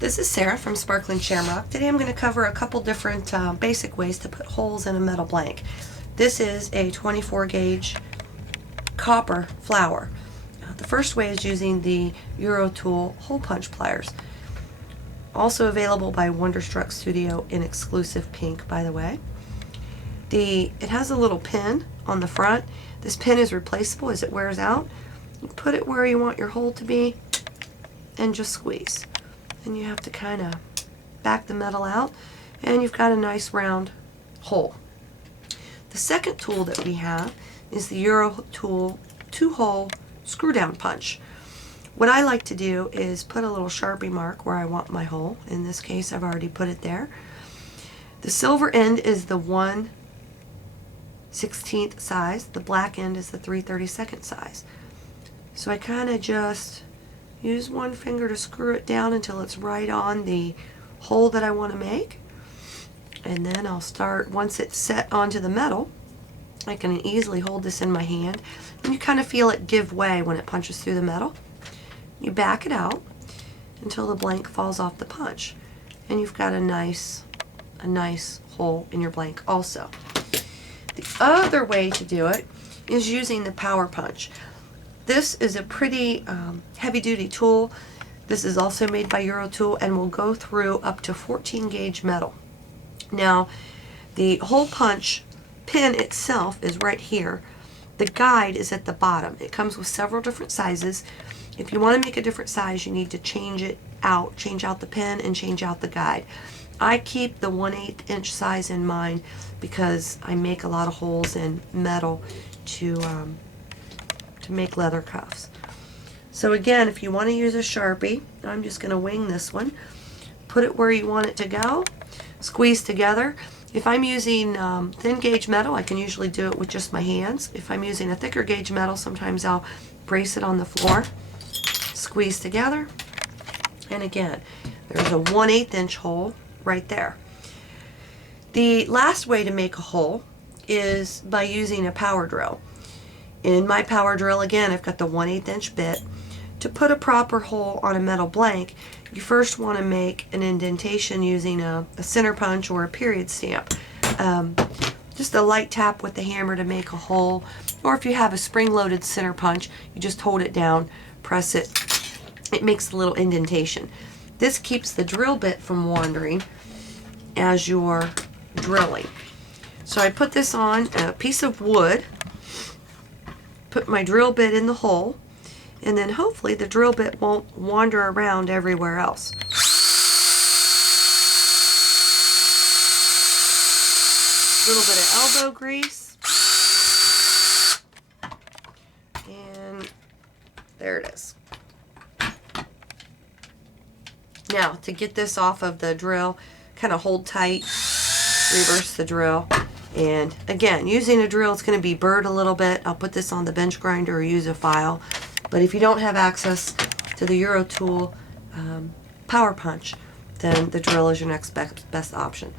This is Sarah from Sparkling Shamrock. Today I'm going to cover a couple different basic ways to put holes in a metal blank. This is a 24 gauge copper flower. The first way is using the eurotool hole punch pliers. Also available by Wonderstruck Studio in exclusive pink, by the way. It has a little pin on the front. This pin is replaceable as it wears out. You put it where you want your hole to be and just squeeze. And you have to kind of back the metal out and you've got a nice round hole. The second tool that we have is the eurotool 2-hole screw down punch. What I like to do is put a little Sharpie mark where I want my hole. In this case, I've already put it there. The silver end is the 1/16 size. The black end is the 3/32 size. So I kind of just use one finger to screw it down until it's right on the hole that I want to make. And then I'll start, once it's set onto the metal, I can easily hold this in my hand. And you kind of feel it give way when it punches through the metal. You back it out until the blank falls off the punch. And you've got a nice hole in your blank also. The other way to do it is using the power punch. This is a pretty heavy-duty tool. This is also made by Eurotool and will go through up to 14 gauge metal. Now, the hole punch pin itself is right here. The guide is at the bottom. It comes with several different sizes. If you want to make a different size, you need to change out the pin and change out the guide. I keep the 1/8 inch size in mind because I make a lot of holes in metal to make leather cuffs. So again, if you want to use a Sharpie, I'm just going to wing this one. Put it where you want it to go. Squeeze together. If I'm using thin gauge metal, I can usually do it with just my hands. If I'm using a thicker gauge metal, sometimes I'll brace it on the floor. Squeeze together. And again, there's a 1/8 inch hole right there. The last way to make a hole is by using a power drill. In my power drill, again, I've got the 1/8 inch bit. To put a proper hole on a metal blank, you first want to make an indentation using a center punch or a period stamp. Just a light tap with the hammer to make a hole, or if you have a spring-loaded center punch, you just hold it down, press it. It makes a little indentation. This keeps the drill bit from wandering as you're drilling. So I put this on a piece of wood, put my drill bit in the hole, and then hopefully the drill bit won't wander around everywhere else. A little bit of elbow grease, and there it is. Now, to get this off of the drill, kind of hold tight, reverse the drill. And again, using a drill, it's going to be burred a little bit. I'll put this on the bench grinder or use a file. But if you don't have access to the Eurotool power punch, then the drill is your next best option.